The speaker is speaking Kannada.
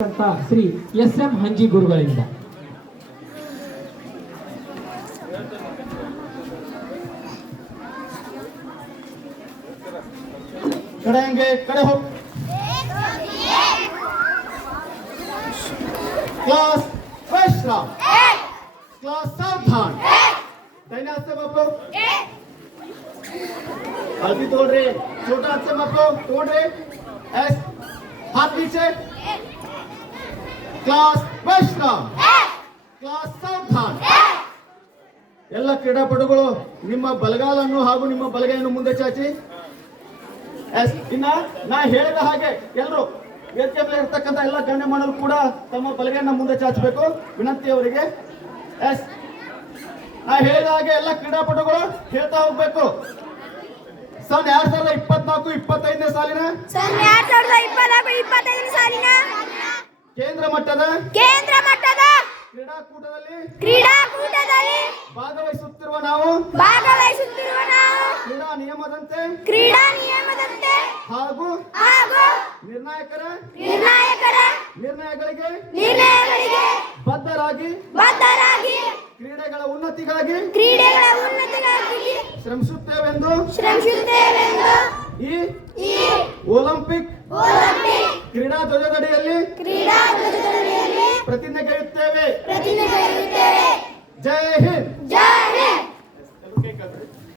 श्री एस एम हंजी गुर कड़े कड़े हो क्लास फ़र्स्ट तोड़ रहे छोटा हाथ से मतलब तोड़ रहे हाथ नीचे ಕ್ಲಾಸ್ ವೈಷ್ಣವ್ ಕ್ಲಾಸ್ ಸೌಥಾನ್ ಎಲ್ಲ ಕ್ರೀಡಾಪಟುಗಳು ನಿಮ್ಮ ಬಲಗಾಲನ್ನು ಹಾಗೂ ನಿಮ್ಮ ಬಲಗೈಯನ್ನು ಮುಂದೆ ಚಾಚಿ. ಎಸ್ ಇನ್ನ ನಾ ಹೇಳಿದ ಹಾಗೆ ಎಲ್ಲರೂ ವೇದಿಕೆ ಮೇಲೆ ಇರ್ತಕ್ಕಂಥ ಎಲ್ಲ ಗಣ್ಯಮಾನರು ಕೂಡ ತಮ್ಮ ಬಲಗೈಯನ್ನ ಮುಂದೆ ಚಾಚಬೇಕು. ವಿನಂತಿ ಅವರಿಗೆ. ಎಸ್ ನಾ ಹೇಳಿದ ಹಾಗೆ ಎಲ್ಲ ಕ್ರೀಡಾಪಟುಗಳು ಹೇಳ್ತಾ ಹೋಗ್ಬೇಕು. ಸಾವಿರದ ಎರಡ್ ಸಾವಿರದ ಇಪ್ಪತ್ತ್ ಮಟ್ಟದ? ಕೇಂದ್ರ ಮಟ್ಟದ ಕ್ರೀಡಾಕೂಟದಲ್ಲಿ? ಕ್ರೀಡಾಕೂಟದಲ್ಲಿ ಭಾಗವಹಿಸುತ್ತಿರುವ ನಾವು? ಭಾಗವಹಿಸುತ್ತಿರುವ ನಾವು ಕ್ರೀಡಾ ನಿಯಮದಂತೆ? ಕ್ರೀಡಾ ನಿಯಮದಂತೆ ಹಾಗೂ ಹಾಗೂ ನಿರ್ಣಾಯಕರ? ನಿರ್ಣಾಯಕರ ನಿರ್ಣಯಗಳಿಗೆ? ನಿರ್ಣಯಗಳಿಗೆ ಬದ್ಧರಾಗಿ? ಬದ್ಧರಾಗಿ ಕ್ರೀಡೆಗಳ ಉನ್ನತಿಗಾಗಿ? ಕ್ರೀಡೆಗಳ ಉನ್ನತಿಗಾಗಿ ಶ್ರಮಿಸುತ್ತೇವೆಂದು? ಶ್ರಮಿಸುತ್ತೇವೆಂದು ಈ ಒಲಿಂಪಿಕ್ ಒಲಿಂಪಿಕ್ ಕ್ರೀಡಾ ಧ್ವಜದಡಿಯಲ್ಲಿ ಪ್ರತಿಜ್ಞೆ ಕೈಗೊಳ್ಳುತ್ತೇವೆ ಜೈ